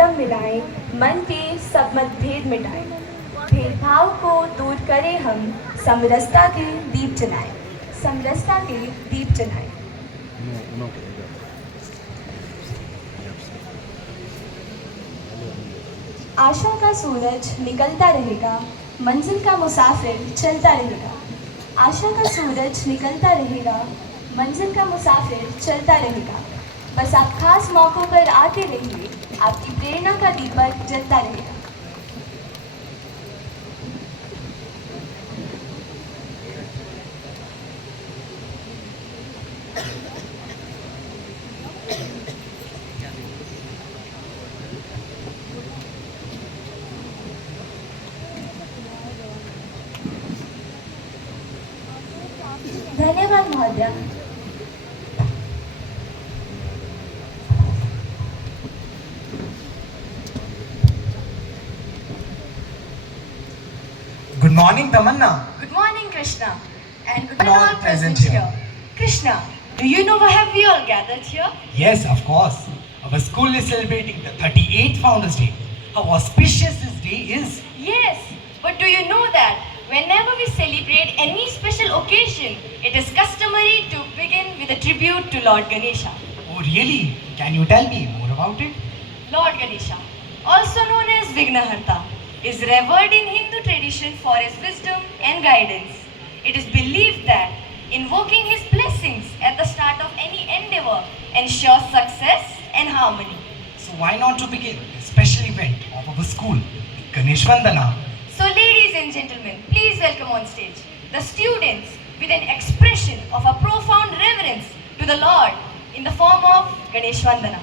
कदम मिलाएं, मन के सब मतभेद मिटाएं, भेदभाव को दूर करें हम, समरसता के दीप जलाएं, समरसता के दीप जलाएं। आशा का सूरज निकलता रहेगा, मंजिल का मुसाफिर चलता रहेगा। आशा का सूरज निकलता रहेगा, मंजिल का मुसाफिर चलता रहेगा। बस आप खास मौक़ों पर आते रहिए, आपकी प्रेरणा का दीपक जलता रहेगा। धन्यवाद महोदय। Good morning, Tamanna. Good morning, Krishna, and good morning all present here. Krishna, do you know why have we all gathered here? Yes, of course. Our school is celebrating the 38th Founders Day. How auspicious this day is. Yes, but do you know that whenever we celebrate any special occasion, it is customary to begin with a tribute to Lord Ganesha. Oh, really? Can you tell me more about it? Lord Ganesha, also known as Vignaharta, is revered in Hindu tradition for his wisdom and guidance. It is believed that invoking his blessings at the start of any endeavor ensures success and harmony. So why not to begin a special event of our school, Ganesh Vandana? So ladies and gentlemen, please welcome on stage the students with an expression of a profound reverence to the Lord in the form of Ganesh Vandana.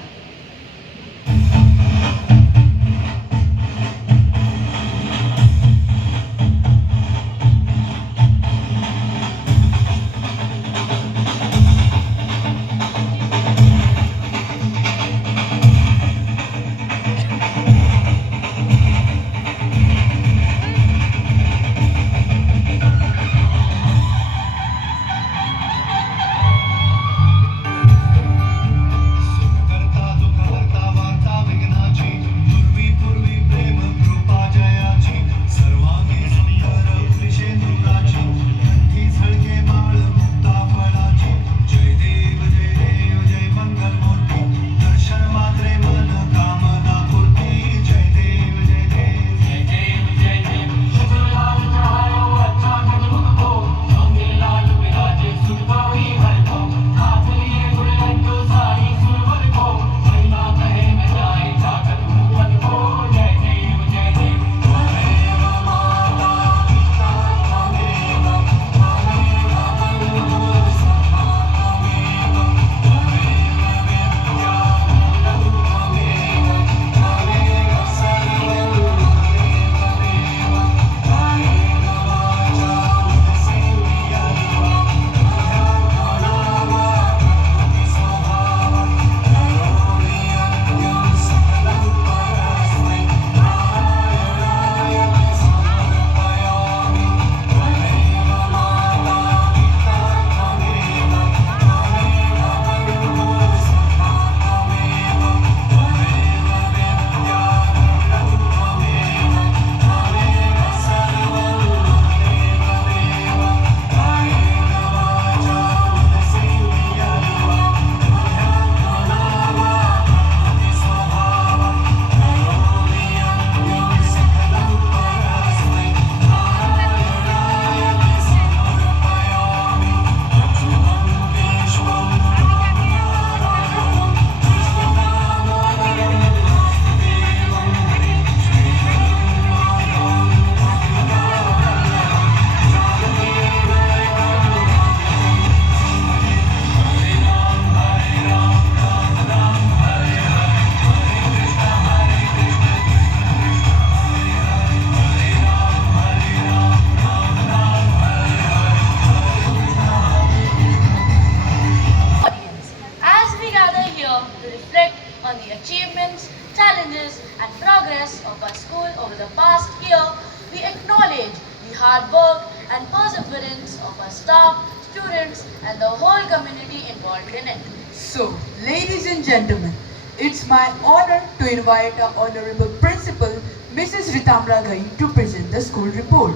challenges and progress of our school over the past year, we acknowledge the hard work and perseverance of our staff, students and the whole community involved in it. So, ladies and gentlemen, It's my honor to invite our Honorable Principal, Mrs. Ritamra Gai, to present the school report.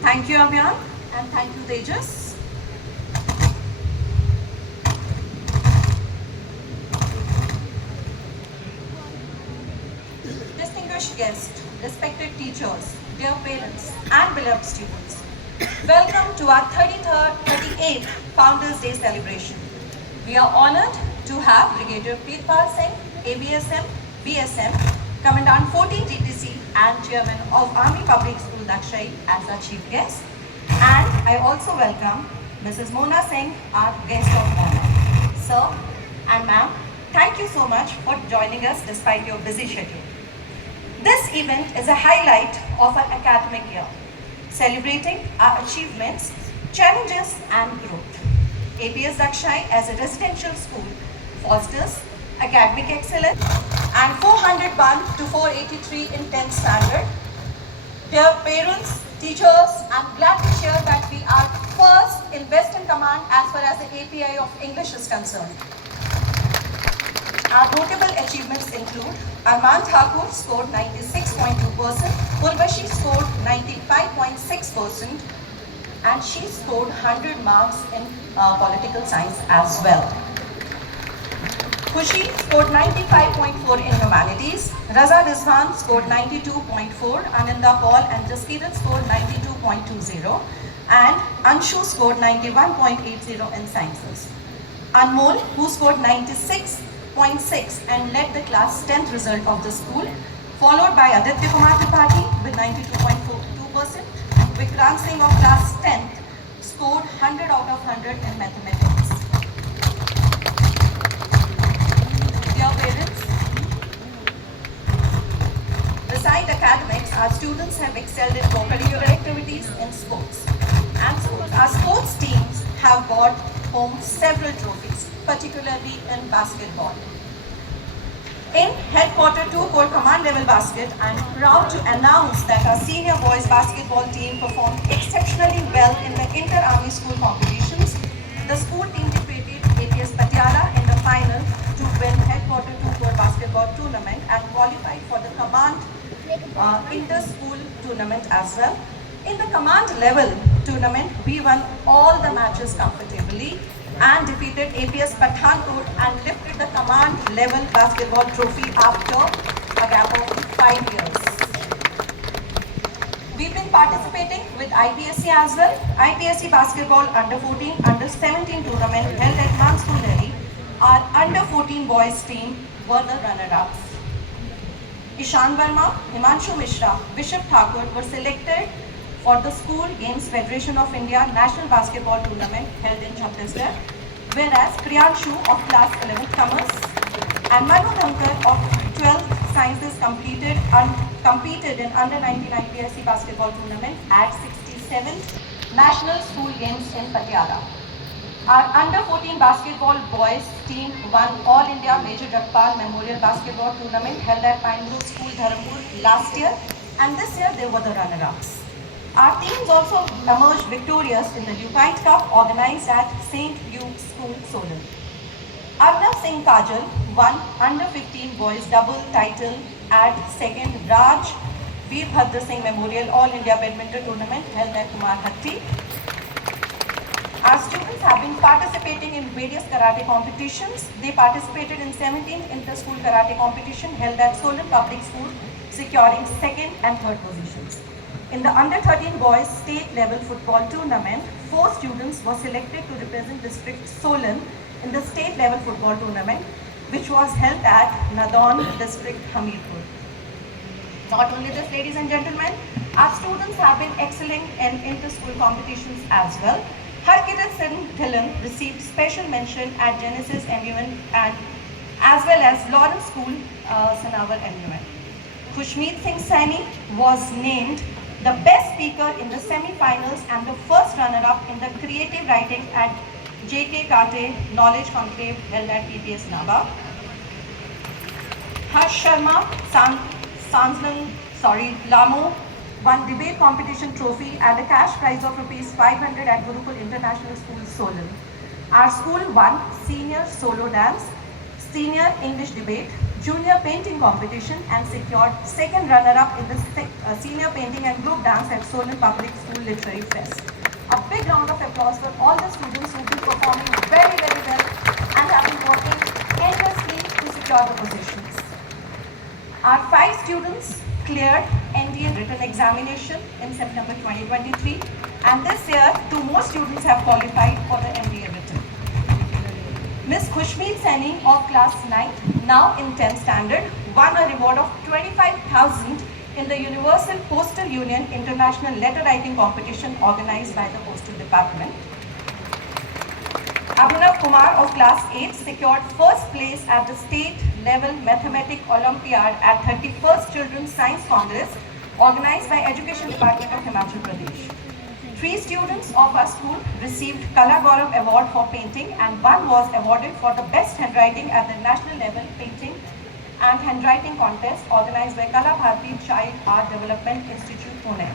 Thank you, Amyan, and thank you, Tejas. Distinguished guests, respected teachers, dear parents, and beloved students, welcome to our 38th Founders Day celebration. We are honored to have Brigadier Preetpal Singh, ABSM, BSM, Commandant 14 GTC, and Chairman of Army Public School Dakshai as our chief guest. And I also welcome Mrs. Mona Singh, our guest of honor. Sir and ma'am, thank you so much for joining us despite your busy schedule. This event is a highlight of our academic year, celebrating our achievements, challenges, and growth. APS Dakshai as a residential school fosters academic excellence and 401 to 483 in 10th standard. Dear parents, teachers, I'm glad to share that we are first in Western Command as far as the API of English is concerned. Our notable achievements include Arman Thakur scored 96.2%, Purvashi scored 95.6%, and she scored 100 marks in political science as well. Khushi scored 95.4 in humanities, Raza Rizwan scored 92.4, Ananda Paul and Jaskiran scored 92.20, and Anshu scored 91.80 in sciences. Anmol, who scored 96.6 and led the class 10th result of the school, followed by Aditya Kumar Tripathi with 92.42%. Vikrant Singh of class 10th scored 100 out of 100 in mathematics. Dear parents, beside academics, our students have excelled in co-curricular activities in sports. Our sports teams have brought home several trophies, particularly in basketball. In Headquarter 2 Corps Command Level Basket, I am proud to announce that our senior boys basketball team performed exceptionally well in the inter-army school competitions. The school team defeated APS Patiala in the final to win Headquarter 2 Corps basketball tournament and qualified for the command inter-school tournament as well. In the command level tournament, we won all the matches comfortably and defeated APS Pathankot and lifted the command level basketball trophy after a gap of 5 years. We've been participating with IPSC as well. IPSC basketball under 14, under 17 tournament held at Manspool, Delhi. Our under 14 boys team were the runner-ups. Ishan Verma, Himanshu Mishra, Bishop Thakur were selected for the School Games Federation of India National Basketball Tournament held in Chhattisgarh, whereas Priyanshu of class 11th commerce and Manu Dhankar of 12th sciences competed in under 19 IPSC basketball tournament at 67th National School Games in Patiala. Our under 14 basketball boys team won All India Major Jagpal Memorial Basketball Tournament held at Pine Grove School, Dharampur last year, and this year they were the runner-ups. Our teams also emerged victorious in the Lukite Cup organized at St. Luke's School, Solan. Arnav Singh Kajal won under 15 boys double title at 2nd Raj Veerbhadra Singh Memorial All India Badminton Tournament held at Kumarhatti. Our students have been participating in various karate competitions. They participated in 17th inter-school karate competition held at Solan Public School, securing 2nd and 3rd positions. In the under 13 boys state level football tournament, 4 students were selected to represent district Solan in the state level football tournament, which was held at Nadon district Hamirpur. Not only this, ladies and gentlemen, our students have been excelling in inter-school competitions as well. Harkirat Singh Dhillon received special mention at Genesis MUN and as well as Lawrence School, Sanawar MUN. Khushmeet Singh Saini was named the best speaker in the semi-finals and the first runner-up in the creative writing at J.K. Kate Knowledge Conclave held at PPS Naba. Harsh Sharma, Lamu won debate competition trophy and a cash prize of rupees 500 at Gurukul International School, Solan. Our school won senior solo dance, senior English debate, junior painting competition and secured second runner-up in the senior painting and group dance at Solan Public School Literary Fest. A big round of applause for all the students who have been performing very, very well and have been working endlessly to secure the positions. Our 5 students cleared NDA written examination in September 2023, and this year 2 more students have qualified for the MBA written. Ms. Khushmeet Saini of class 9, now in 10th standard, won a reward of 25,000 in the Universal Postal Union International Letter Writing Competition organized by the Postal Department. Abhinav Kumar of class 8 secured first place at the state level Mathematics Olympiad at 31st Children's Science Congress organized by Education Department of Himachal Pradesh. 3 students of our school received Kala Gaurav Award for painting and 1 was awarded for the best handwriting at the national level painting and handwriting contest organized by Kala Bharati Child Art Development Institute, Pune.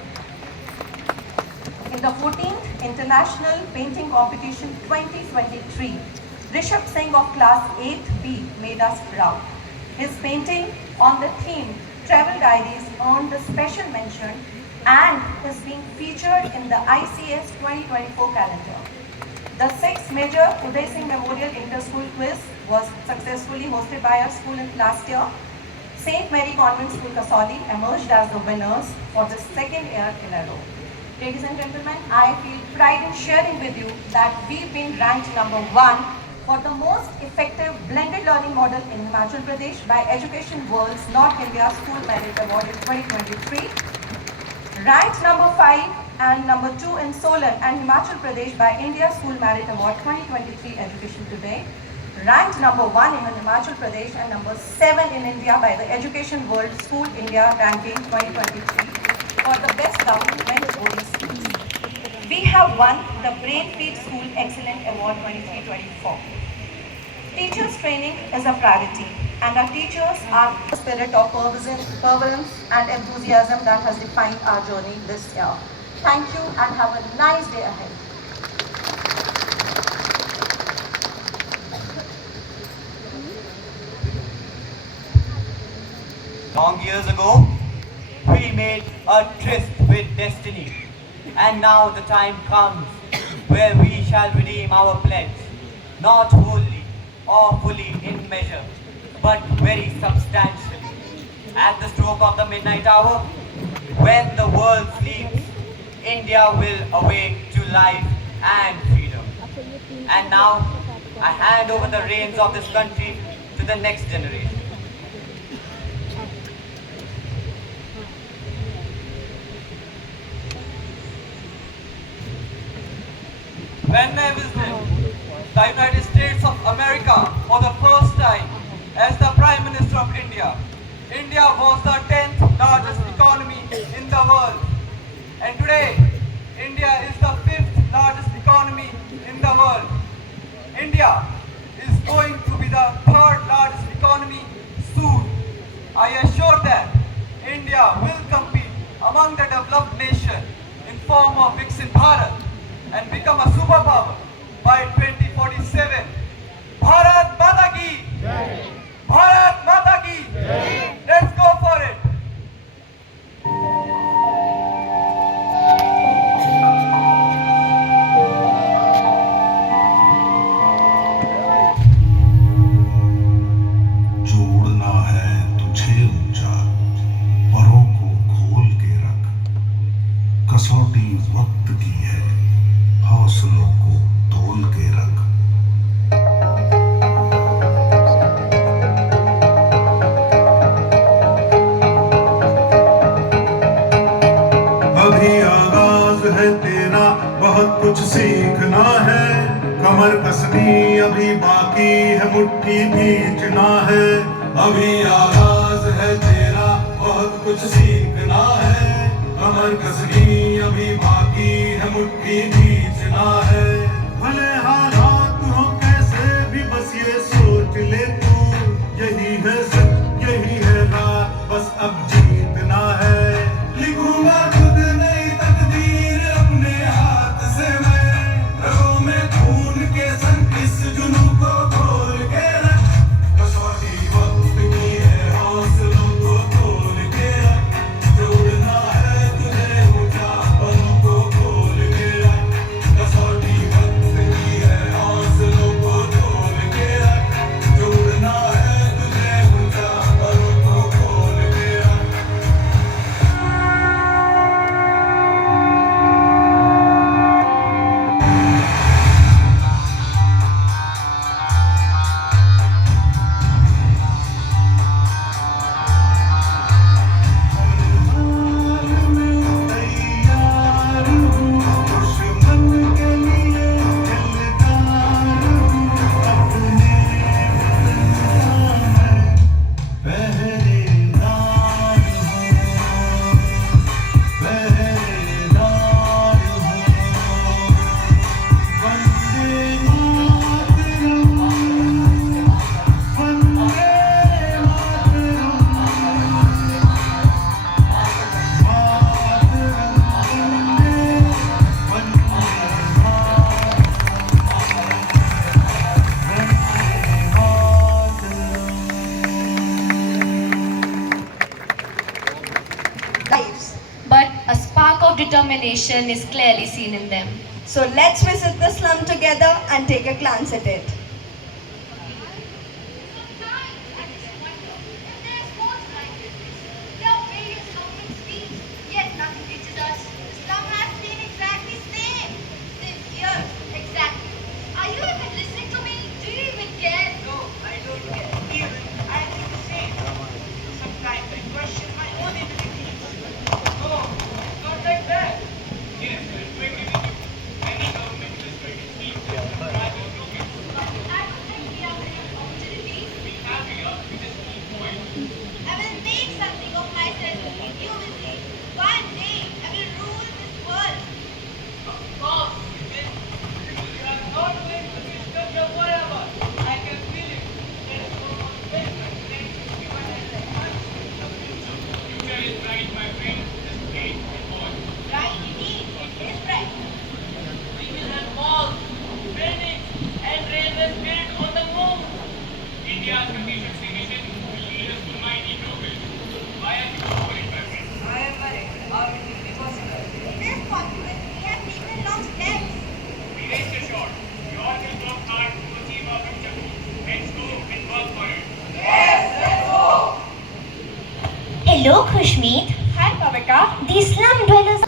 In the 14th International Painting Competition 2023, Rishabh Singh of class 8B made us proud. His painting on the theme Travel Diaries earned the special mention and is being featured in the ICS 2024 calendar. The 6th major Uday Singh Memorial Inter-School Quiz was successfully hosted by our school in last year. St. Mary Convent School Kasauli emerged as the winners for the 2nd year in a row. Ladies and gentlemen, I feel pride in sharing with you that we've been ranked number 1 for the most effective blended learning model in Himachal Pradesh by Education World's North India School Merit Award in 2023. Ranked number 5 and number 2 in Solan and Himachal Pradesh by India School Merit Award 2023 Education Today. Ranked number 1 in Himachal Pradesh and number 7 in India by the Education World School India Ranking 2023 for the best government boarding schools. We have won the Brainfeed School Excellent Award 23-24. Teachers training is a priority and our teachers are the spirit of perseverance and enthusiasm that has defined our journey this year. Thank you and have a nice day ahead. Long years ago, we made a tryst with destiny, and now the time comes where we shall redeem our pledge, not wholly or fully in measure, but very substantially. At the stroke of the midnight hour, when the world sleeps, India will awake to life and freedom. And now, I hand over the reins of this country to the next generation. When I visited the United States of America for the first time as the Prime Minister of India, India was the 10th largest economy in the world. And today, India is the 5th largest economy in the world. India is going to be the 3rd largest economy soon. I assure that India will compete among the developed nations in form of Viksit Bharat and become a superpower by 2047. Bharat Mata Ki! Bharat Mata Ki! Let's go for it! जोड़ना है तुझे ऊंचा, परों को खोल के रख, कसौटी वक्त की है, हौसलों को तोल के रख। अभी आगाज है तेरा, बहुत कुछ सीखना है, कमर कसनी अभी बाकी है, मुट्ठी भींचना है। अभी आगाज है तेरा, बहुत कुछ सीखना है, कमर कसनी अभी बाकी है, मुट्ठी भींचना है। भले हालात हो कैसे भी बस ये सोच ले तू, यही है सच यही है राह, बस अब जीतना है। spark of determination is clearly seen in them. So let's visit the slum together and take a glance at it. Hello, Khushmeet. Hi, Pavika. The slum dwellers.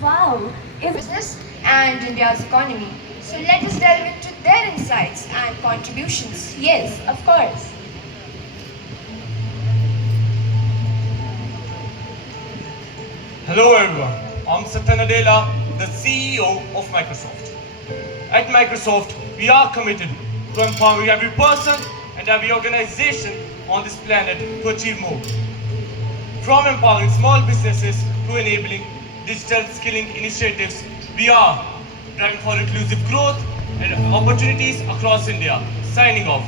Wow. Business and India's economy. So let us delve into their insights and contributions. Yes, of course. Hello everyone, I'm Satya Nadella, the CEO of Microsoft. At Microsoft, we are committed to empowering every person and every organization on this planet to achieve more. From empowering small businesses to enabling digital skilling initiatives, we are driving for inclusive growth and opportunities across India. Signing off.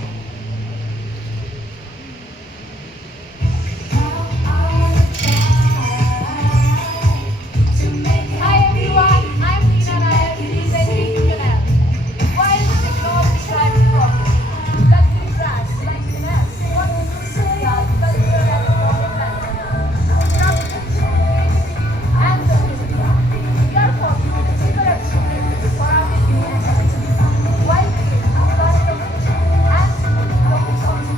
Hi everyone, I'm Reena Nair, presenting Canal. While the technology drives progress, let me track like Canal, what is India's cultural and economic landscape. Craftsmanship, creativity, and creativity. We are fortunate to see the representation for our community, while creating vast connection and local songs.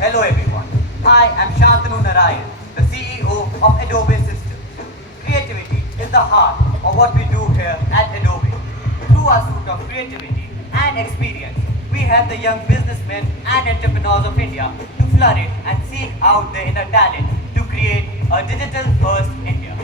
Hello everyone, I am Shantanu Narayan, the CEO of Adobe Systems. Creativity is the heart of what we do here at Adobe. Through our suite of creativity and experience, we help the young businessmen and entrepreneurs of India to flourish and seek out their inner talent to create a digital-first India.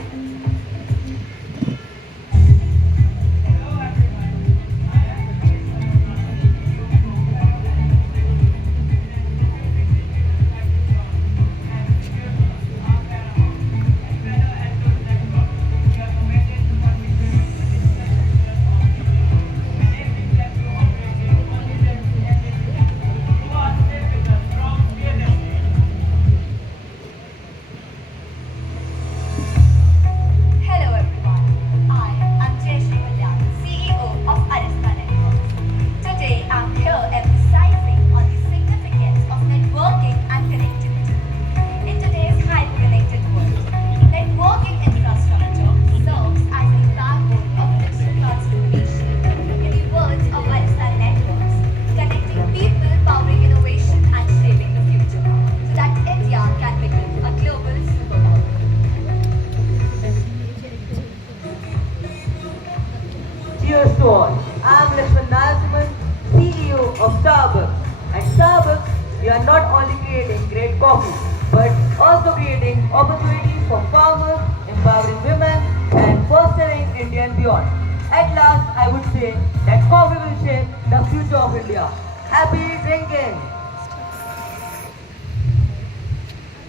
are not only creating great coffee, but also creating opportunities for farmers, empowering women, and fostering India and beyond. At last, I would say that coffee will shape the future of India. Happy drinking!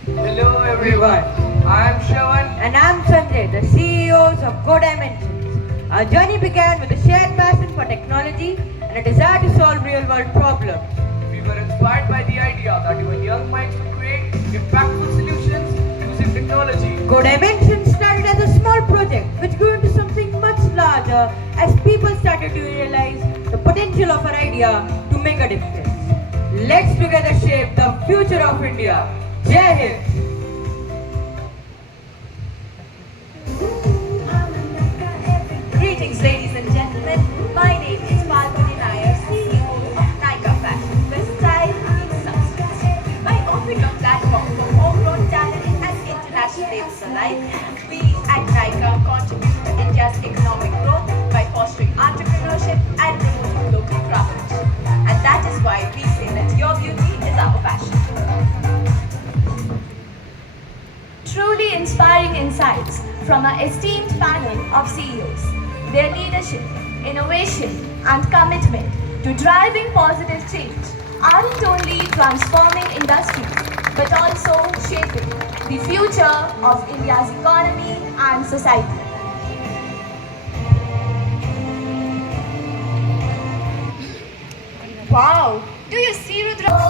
Hello everyone, I am Shravan and I am Sanjay, the CEOs of Go Dimensions. Our journey began with a shared passion for technology and a desire to solve real-world problems. We were inspired by the idea that even young minds could create impactful solutions using technology. Go Dimensions started as a small project which grew into something much larger as people started to realize the potential of our idea to make a difference. Let's together shape the future of India. Jai Hind! Greetings, ladies and gentlemen. My name is Falguni Nair, CEO of Nykaa Fashion, where style meets substance. By offering a platform for homegrown talent and international labels alike, we at Nykaa contribute to India's economic growth by fostering entrepreneurship and promoting local craft. And that is why we say that your beauty is our passion. Truly inspiring insights from our esteemed panel of CEOs. Their leadership, innovation, and commitment to driving positive change aren't only transforming industries but also shaping the future of India's economy and society. Wow! Do you see Rudra?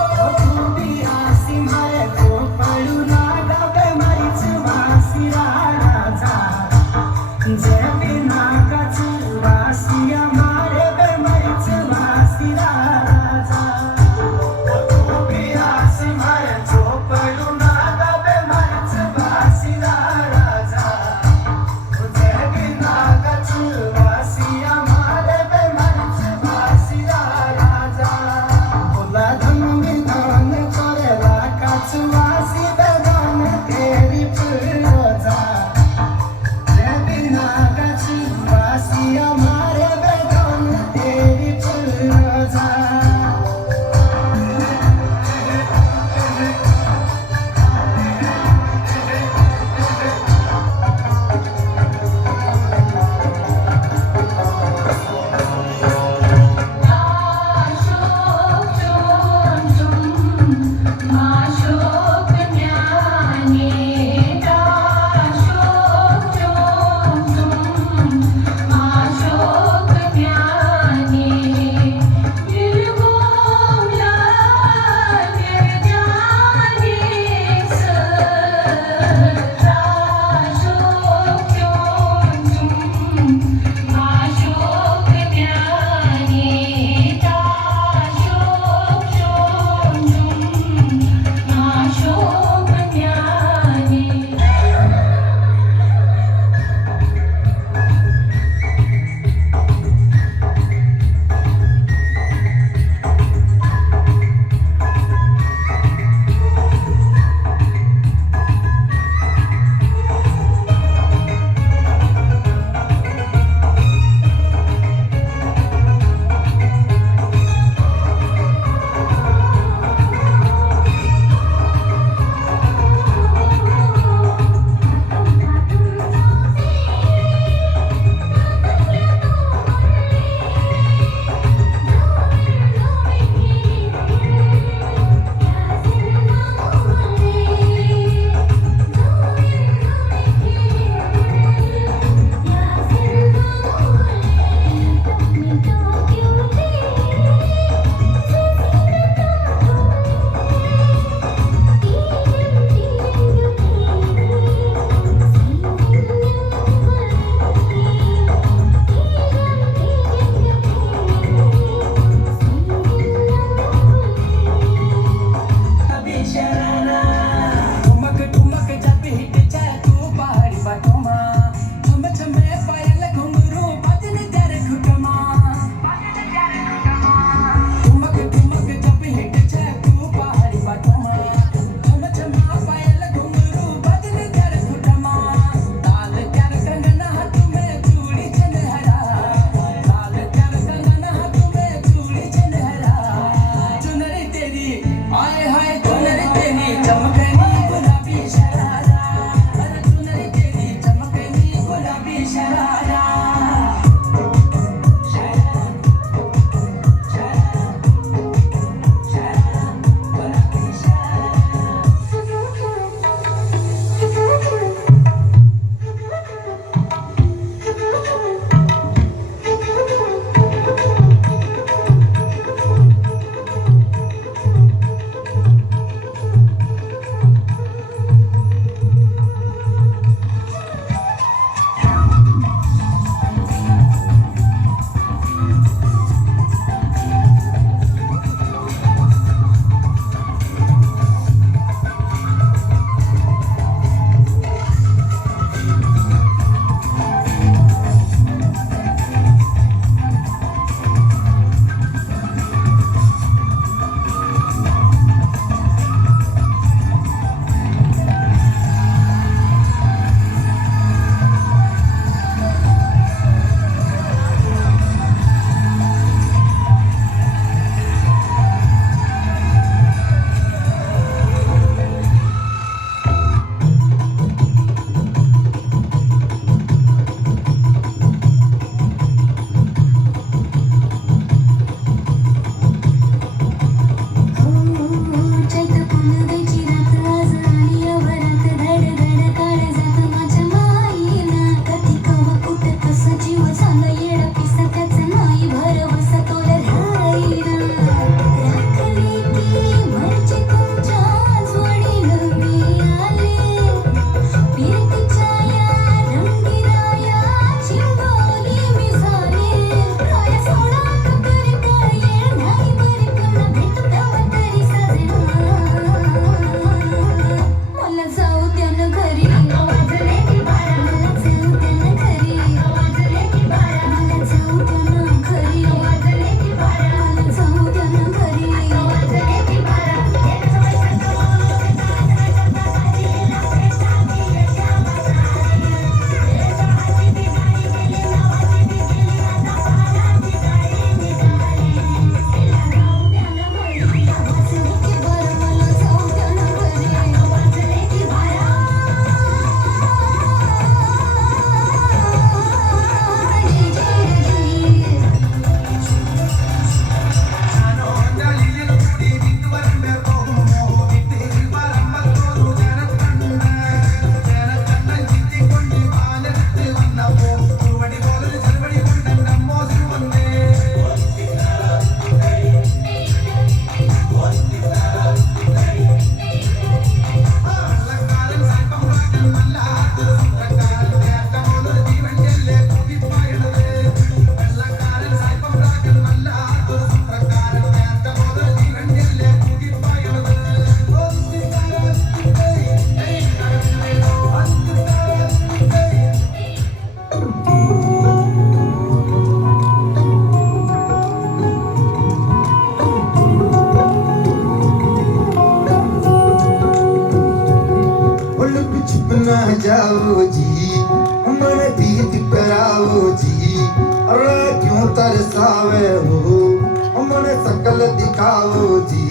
जी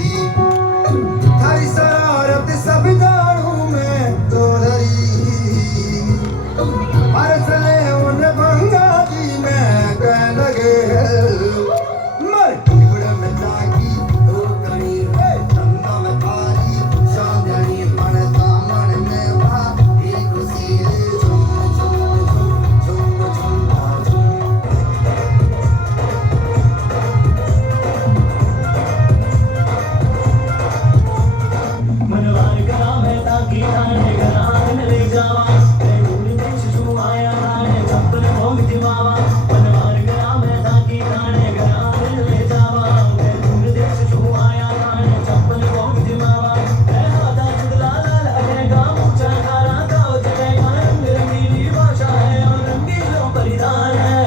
थारी शरारत सब जानू मैं तो हर चले उन भंगा जी मैं कह लगे मर बड़े में जागी तो कहीं चंदा में थारी चांदनी मन दामन में वहा एक सीरे झुम झुम झुम झुम मनवार करा मैं ताकि ताने घरान ले जावा मैं भूल देश छू आया ताने चप्पल भोग दिवावा मनवार करा मैं ताकि ताने घरान ले जावा मैं भूल देश छू आया ताने चप्पल भोग दिवावा मैं हाथा चुगला लाल अगेगा ऊंचा कारा गाँव चलेगा रंग रंगीली भाषा है और रंगीलों परिधान है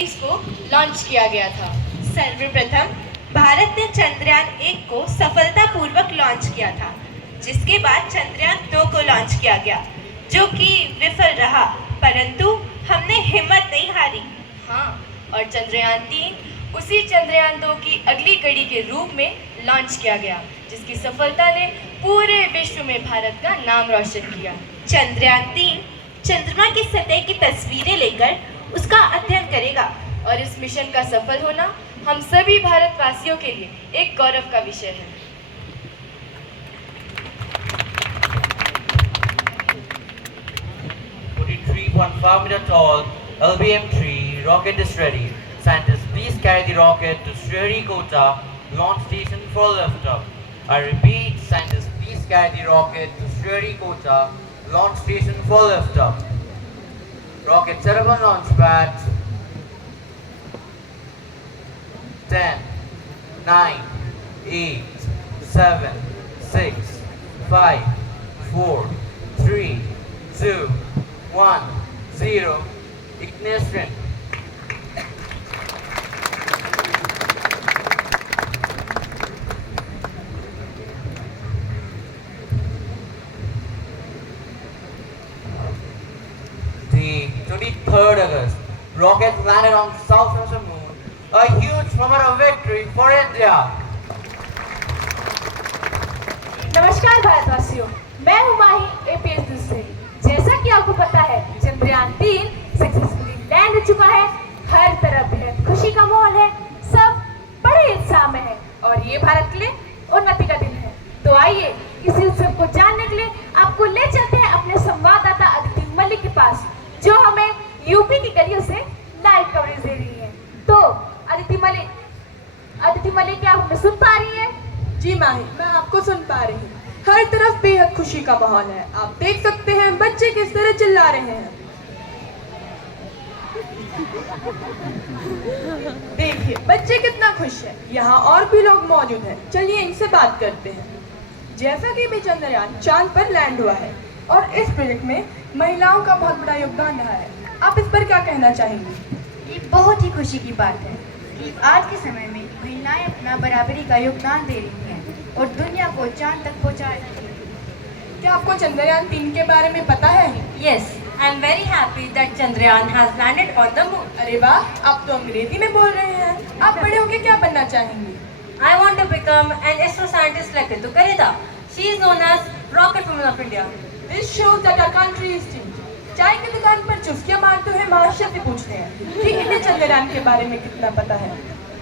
इसको लॉन्च किया गया था। सर्वप्रथम भारत ने चंद्रयान 1 को सफलतापूर्वक लॉन्च किया था, जिसके बाद चंद्रयान 2 को लॉन्च किया गया, जो कि विफल रहा, परंतु हमने हिम्मत नहीं हारी। हाँ, और चंद्रयान 3 उसी चंद्रयान 2 की अगली कड़ी के रूप में लॉन्च किया गया, जिसकी सफलता ने पूरे विश्व में भारत का नाम रोशन किया। चंद्रयान 3 चंद्रमा की सतह की तस्वीरें लेकर उसका अध्ययन करेगा और इस मिशन का सफल होना हम सभी भारतवासियों के लिए एक गौरव का विषय है। 43.5 meter tall LBM-3 rocket is ready. Scientists, please carry the rocket to Sriharikota launch station for liftoff. I repeat, scientists, please carry the rocket to Sriharikota launch station for liftoff. Rocket set up on launch pads. 10, 9, 8, 7, 6, 5, 4, 3, 2, 1, 0. Ignition. The 23rd August, rocket landed on the south of the moon. A huge moment of victory for India. नमस्कार भारतवासियों, मैं हूं माही APS से। जैसा कि आपको पता है, चंद्रयान 3 सक्सेसफुली लैंड हो चुका है। हर तरफ बेहद खुशी का माहौल है, सब बड़े उत्साह में है और ये भारत के लिए उन्नति का दिन है। तो आइए इसी उत्सव को जानने के लिए आपको ले चलते हैं अपने संवाददाता अदिति मलिक के पास, जो हमें यूपी की गलियों से लाइव कवरेज दे रही है। तो अदिति मलिक क्या आप हमें सुन पा रही है? जी माही, मैं आपको सुन पा रही हूँ। हर तरफ बेहद खुशी का माहौल है। आप देख सकते हैं बच्चे किस तरह चिल्ला रहे हैं। देखिए बच्चे कितना खुश है। यहाँ और भी लोग मौजूद हैं। चलिए इनसे बात करते हैं। जैसा कि भी चंद्रयान चांद पर लैंड हुआ है और इस प्रोजेक्ट में महिलाओं का बहुत बड़ा योगदान रहा है, आप इस पर क्या कहना चाहेंगे? ये बहुत ही खुशी की बात है कि आज के समय में महिलाएं अपना बराबरी का योगदान दे रही हैं और दुनिया को चांद तक पहुंचा रही हैं। क्या आपको चंद्रयान 3 के बारे में पता है? Yes, I am very happy that Chandrayaan has landed on the moon. अरे वाह, आप तो अंग्रेजी में बोल रहे हैं। आप बड़े होकर क्या बनना चाहेंगे? I want to become an ISRO scientist like Ritu Kareda. She is known as Rocket Woman of India. This shows that our country is changing. चाय की दुकान पर चुस्कियां मारते हुए महाशय से पूछते हैं कि इन्हें चंद्रयान के बारे में कितना पता है।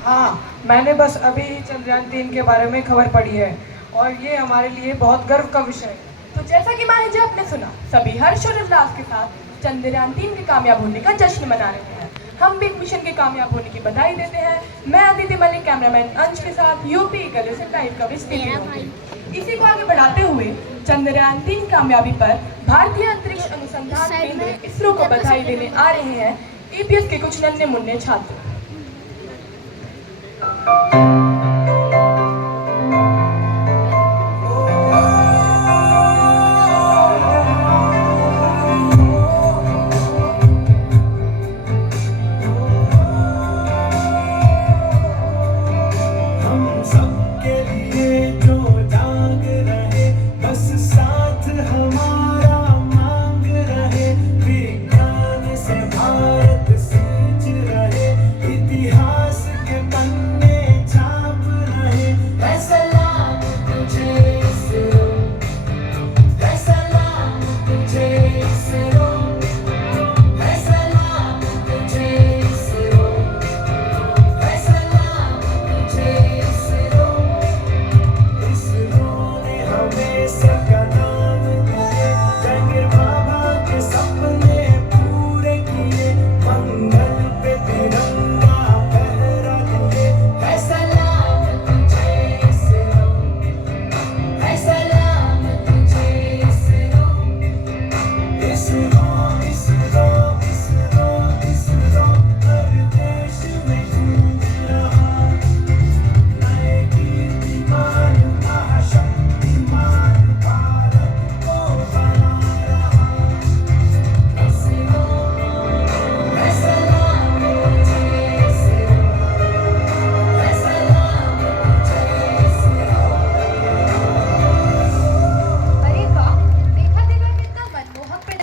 हाँ, मैंने बस अभी चंद्रयान 3 के बारे में खबर पढ़ी है और ये हमारे लिए बहुत गर्व का विषय है। तो जैसा कि माही जी आपने सुना, सभी हर्ष और उल्लास के साथ चंद्रयान 3 के कामयाब होने का जश्न मना रहे हैं। हम भी मिशन के कामयाब होने की बधाई देते हैं। मैं अदिति मलिक कैमरामैन अंश के साथ यूपी गले से लाइव कवरेज के लिए हूँ। इसी को आगे बढ़ाते हुए चंद्रयान 3 कामयाबी पर भारतीय अंतरिक्ष अनुसंधान केंद्र इसरो को बधाई देने आ रहे हैं APS के कुछ नन्हे मुन्ने छात्र।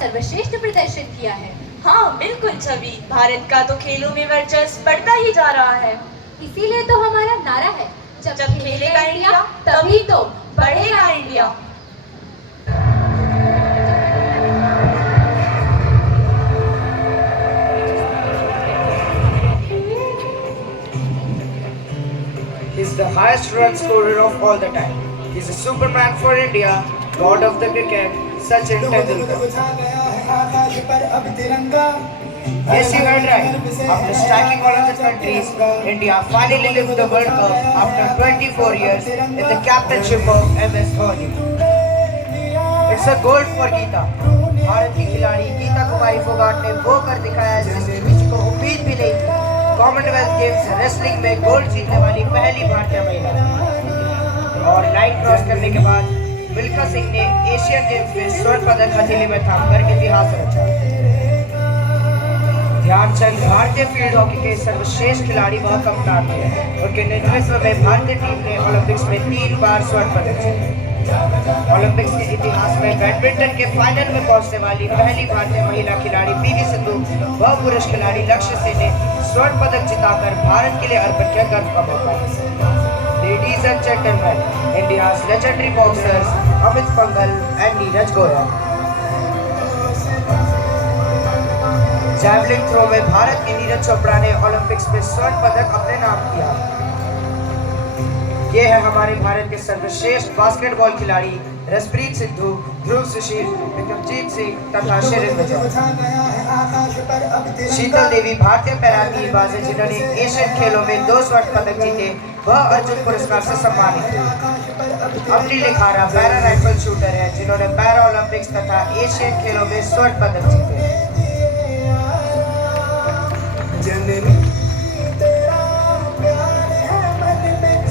सर्वश्रेष्ठ प्रदर्शन किया है। हाँ बिल्कुल छवि, भारत का तो खेलों में वर्चस्व बढ़ता ही जा रहा है। इसीलिए तो हमारा नारा है, जब खेलेगा इंडिया तभी तो बढ़ेगा India. He's the highest run scorer of all the time. He's a Superman for India, God of the cricket, Sachin Tendulkar. Yes, you heard right. After striking all of the countries, India finally lifted the World Cup after 24 years in the captainship of MS Dhoni. It's a gold for Geeta. Bharat की खिलाड़ी गीता कुमारी फोगाट ने वो कर दिखाया जिसकी किसी को उम्मीद भी नहीं थी। कॉमनवेल्थ गेम्स रेसलिंग में गोल्ड जीतने वाली पहली भारतीय महिला। और लाइन क्रॉस करने के बाद मिल्खा सिंह ने एशियन गेम्स में स्वर्ण पदक हथेली में थामकर इतिहास रचा। ध्यानचंद भारतीय फील्ड हॉकी के सर्वश्रेष्ठ खिलाड़ी व कप्तान थे। उनके नेतृत्व में भारतीय टीम ने ओलंपिक्स में 3 बार स्वर्ण पदक जीते। ओलंपिक्स के इतिहास में बैडमिंटन के फाइनल में पहुंचने वाली पहली भारतीय महिला खिलाड़ी पीवी सिंधु व पुरुष खिलाड़ी लक्ष्य सेन ने स्वर्ण पदक जिताकर भारत के लिए अर्पण किया गर्व का मौका। Ladies and gentleman, India's legendary boxers Amit Panghal and Neeraj Goyal. Javelin throw में भारत की नीरज चोपड़ा ने ओलंपिक्स में स्वर्ण पदक अपने नाम किया। ये है हमारे भारत के सर्वश्रेष्ठ बास्केटबॉल खिलाड़ी रसप्रीत सिद्धू, ध्रुव सुशील, विक्रमजीत सिंह तथा शिरिन विजय। शीतल देवी भारतीय पैरा तीरंदाज हैं जिन्होंने एशियन खेलों में 2 स्वर्ण पदक जीते, वह अर्जुन पुरस्कार से सम्मानित हैं। अमली लिखारा पैरा राइफल शूटर है जिन्होंने पैरा ओलंपिक्स तथा एशियन खेलों में स्वर्ण पदक जीते।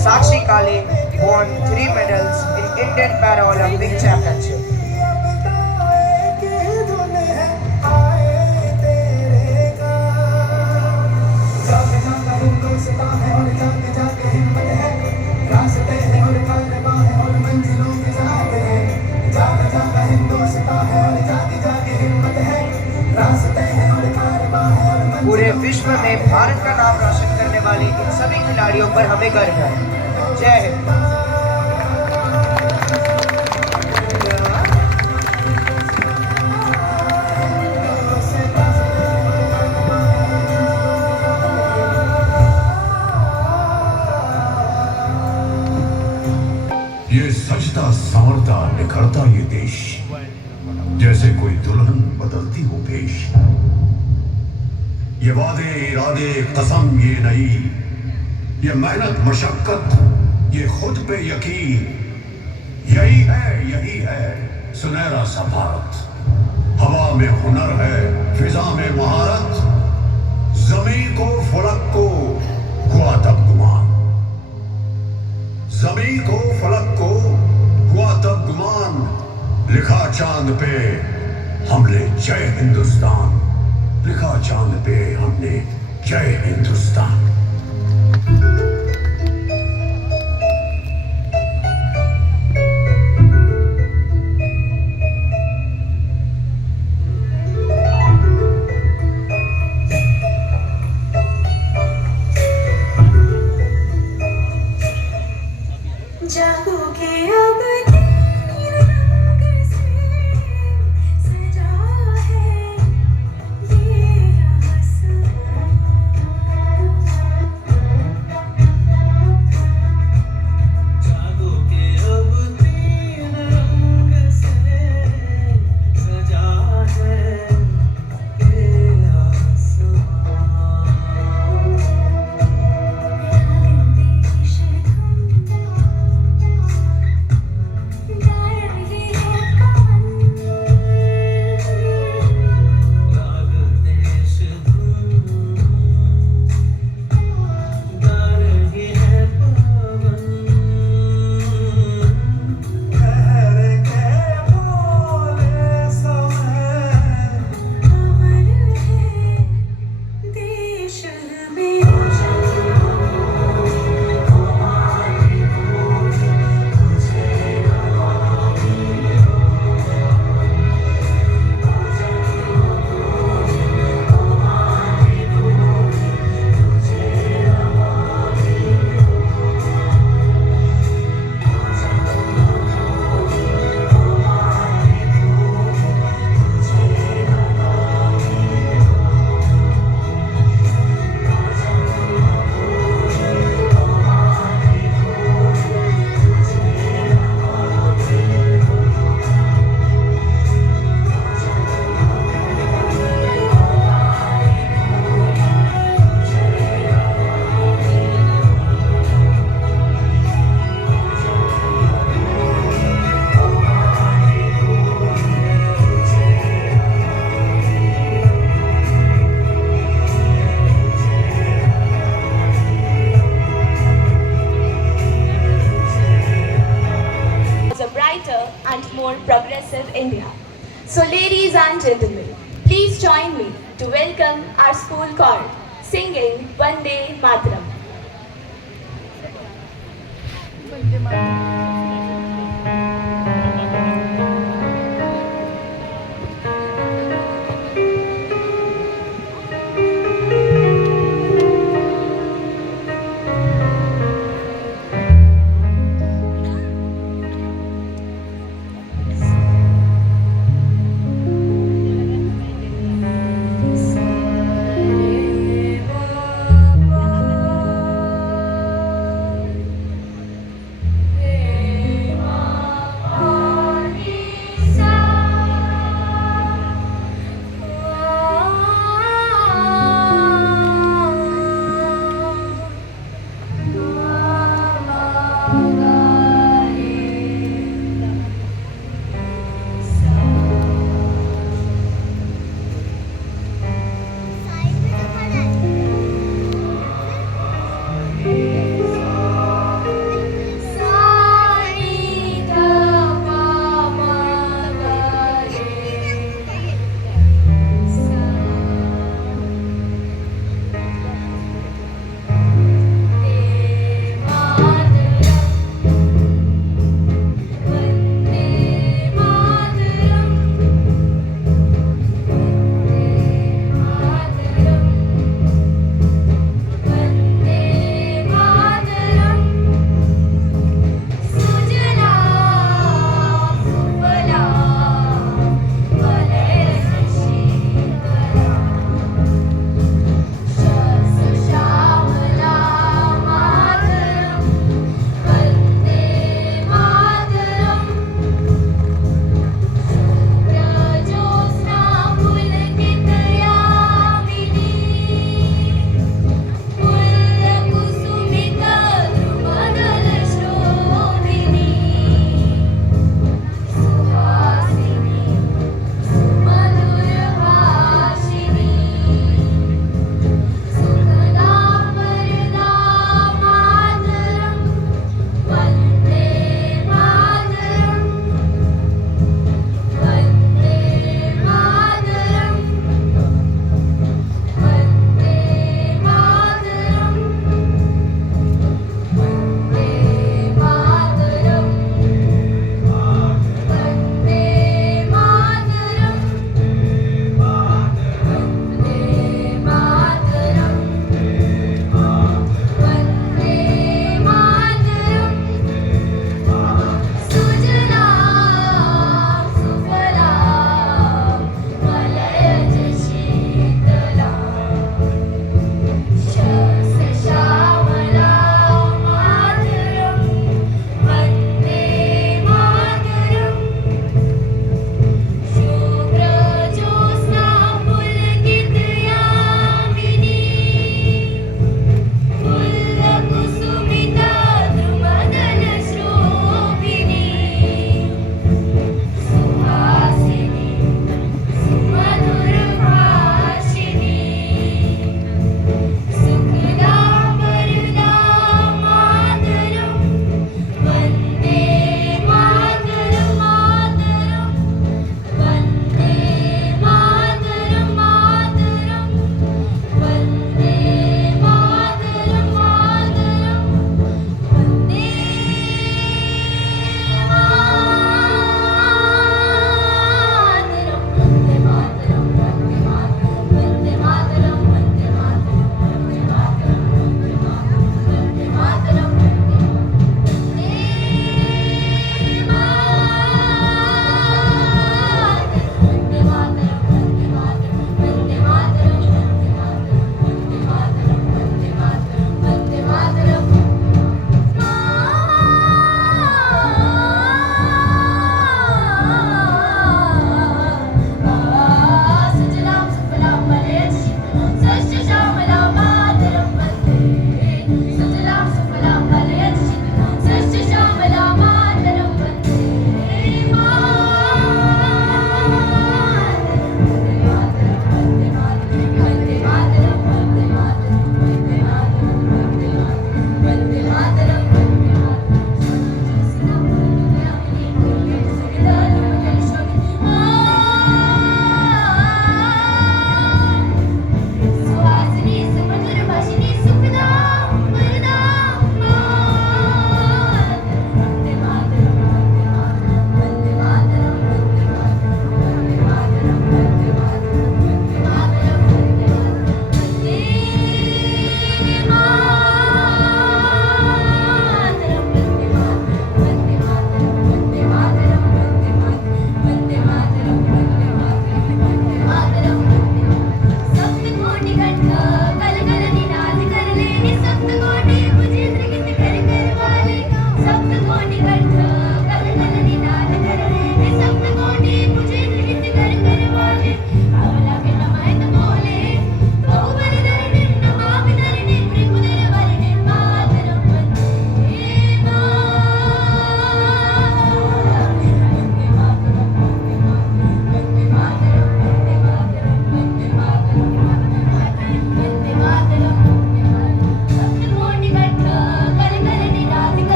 साक्षी काले won 3 medals in Indian Paralympic Championship. पूरे विश्व में भारत का नाम रोशन करने वाले इन सभी खिलाड़ियों पर हमें गर्व है। जय हिंद। ये सजता संवरता निखरता ये देश, जैसे कोई दुल्हन बदलती हो पेश। ये वादे इरादे कसम ये नहीं, ये मेहनत मशक्कत ये खुद पे यकीन, यही है सुनहरा सा भारत। हवा में हुनर है, फिजा में महारत, जमीन को फलक को हुआ तब गुमान, जमीन को फलक को हुआ तब गुमान। लिखा चांद पे हमने जय हिंदुस्तान, लिखा चांद पे हमने जय Hindustan. and more progressive India. So ladies and gentlemen, please join me to welcome our school choir singing Vande Mataram. Hey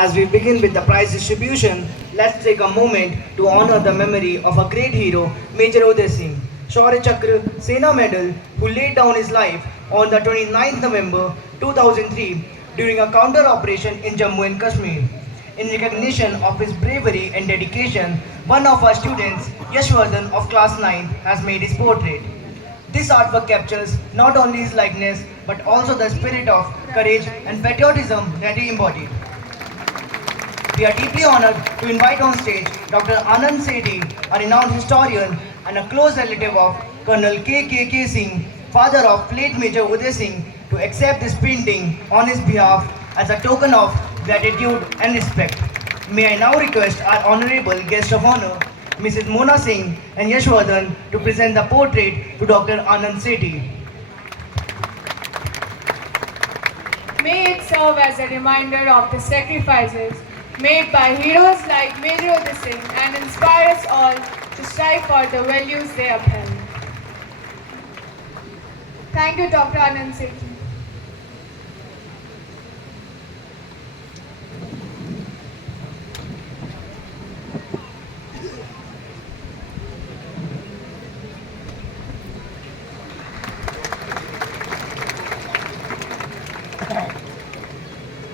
As we begin with the prize distribution, let's take a moment to honor the memory of a great hero, Major Uday Singh, Shaurya Chakra Sena Medal, who laid down his life on the 29th November 2003 during a counter operation in Jammu and Kashmir. In recognition of his bravery and dedication, one of our students, Yashwardhan of class 9, has made his portrait. This artwork captures not only his likeness but also the spirit of courage and patriotism that he embodied. We are deeply honored to invite on stage Dr. Anand Sethi, a renowned historian and a close relative of Colonel K. Singh, father of late Major Uday Singh, to accept this painting on his behalf as a token of gratitude and respect. May I now request our honorable guest of honor, Mrs. Mona Singh and Yashwardhan, to present the portrait to Dr. Anand Sethi. May it serve as a reminder of the sacrifices made by heroes like Major Uday Singh and inspire us all to strive for the values they upheld. Thank you, Dr. Anand Sethi.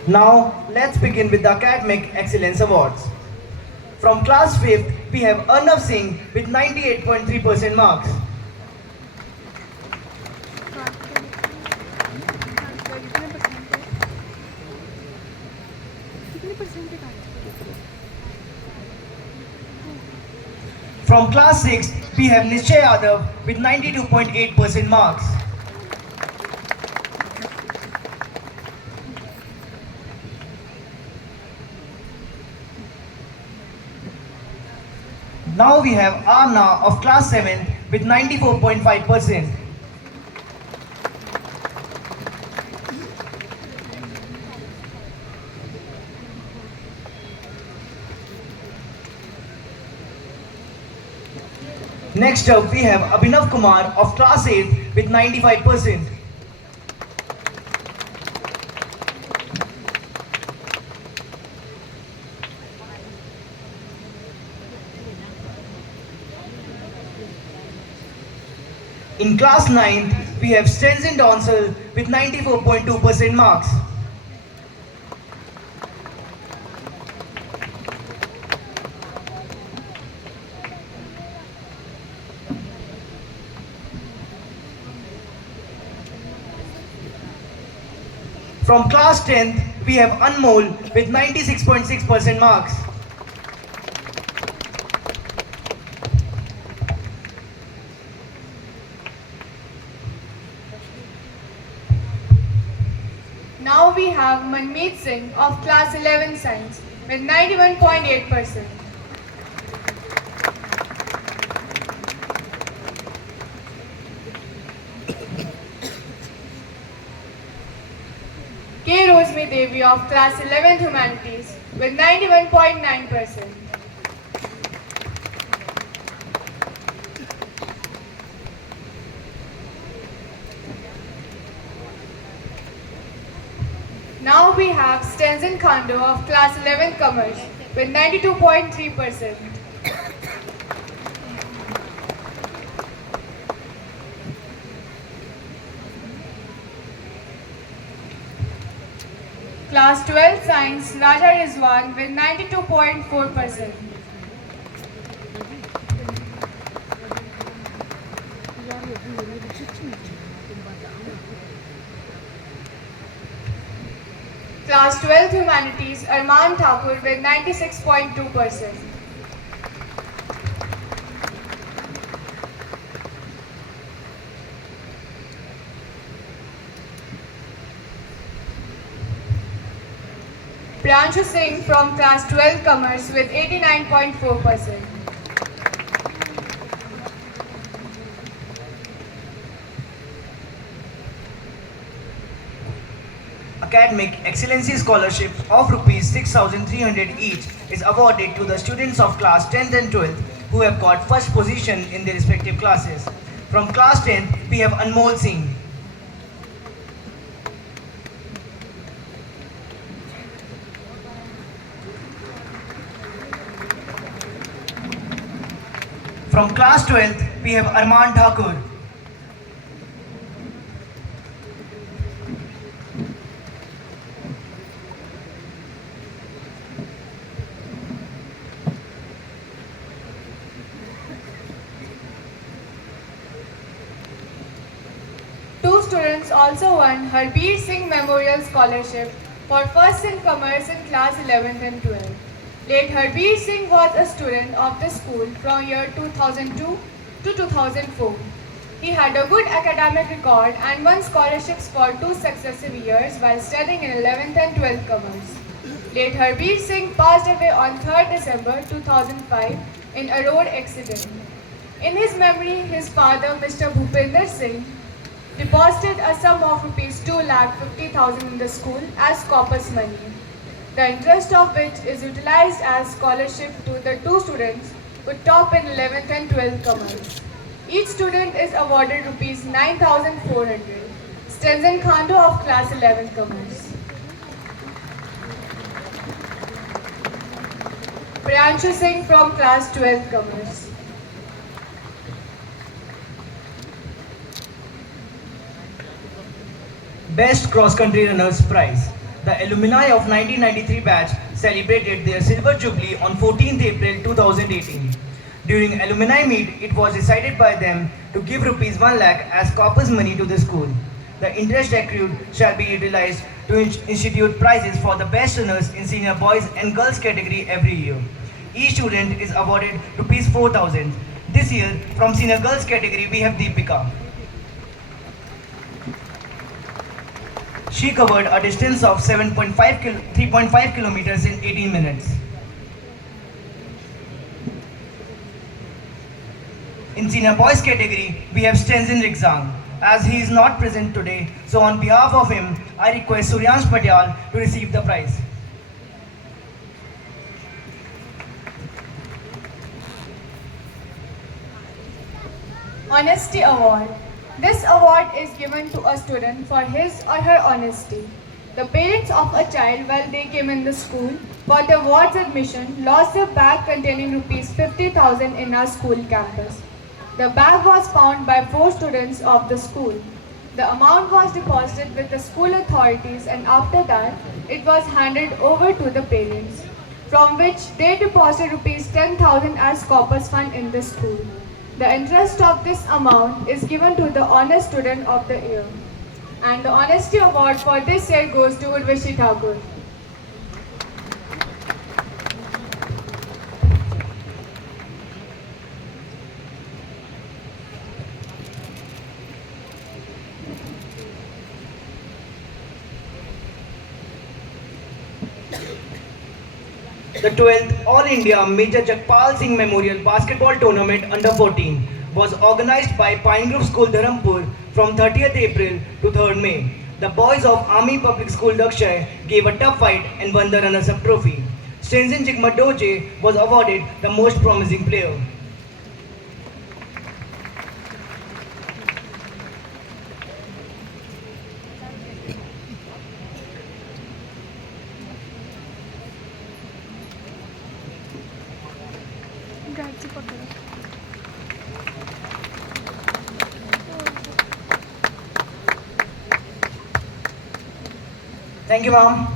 Now, let's begin with the Academic Excellence Awards. From class 5th, we have Arnav Singh with 98.3% marks. From class 6th, we have Nishchay Yadav with 92.8% marks. Now we have Arna of class 7 with 94.5%. Next up we have Abhinav Kumar of class 8 with 95%. In class 9th, we have Stenson Donsel with 94.2% marks. From class 10th, we have Anmol with 96.6% marks. Now we have Manmeet Singh of class 11 Science with 91.8%. K. Rosmi Devi of class 11 Humanities with 91.9%. Now we have Stenson Khando of class 11 Commerce with 92.3%. Class 12 Science Raja Rizwan with 92.4%. Class 12 Humanities Arman Thakur with 96.2%. Priyanshu Singh from class 12 Commerce with 89.4%. Academic Excellency Scholarship of Rs 6,300 each is awarded to the students of class 10th and 12th who have got first position in their respective classes. From class 10th, we have Anmol Singh. From class 12th, we have Arman Thakur. Two students also won Harbeer Singh Memorial Scholarship for first in commerce in class 11th and 12th. Late Harbeer Singh was a student of the school from year 2002 to 2004. He had a good academic record and won scholarships for 2 successive years while studying in 11th and 12th commerce. Late Harbeer Singh passed away on 3rd December 2005 in a road accident. In his memory, his father, Mr. Bhupinder Singh, deposited a sum of Rs 2,50,000 in the school as corpus money, the interest of which is utilized as scholarship to the 2 students who top in 11th and 12th commerce. Each student is awarded Rs 9,400. Stenzen Khando of class 11th commerce. Priyanshu Singh from class 12th commerce. Best Cross Country Runners Prize. The alumni of 1993 batch celebrated their silver jubilee on 14th April 2018. During alumni meet, it was decided by them to give Rs 1 lakh as corpus money to the school. The interest accrued shall be utilized to institute prizes for the best runners in senior boys and girls category every year. Each student is awarded Rs 4,000. This year, from senior girls category, we have Deepika. She covered a distance of 3.5 kilometers in 18 minutes. In senior boys category, we have Stenzen Rigzang. As he is not present today, so on behalf of him, I request Suryansh Patyal to receive the prize. Honesty Award. This award is given to a student for his or her honesty. The parents of a child, while they came in the school for the ward's admission, lost a bag containing Rs 50,000 in our school campus. The bag was found by 4 students of the school. The amount was deposited with the school authorities and after that, it was handed over to the parents, from which they deposited Rs 10,000 as corpus fund in the school. The interest of this amount is given to the honest student of the year. And the honesty award for this year goes to Urvashi Thakur. The 12th All India Major Jagpal Singh Memorial Basketball Tournament Under 14 was organized by Pine Grove School Dharampur from 30th April to 3rd May. The boys of Army Public School Dakshay gave a tough fight and won the runners-up trophy. Stenzen Jigmadoche was awarded the most promising player. Thank you, ma'am.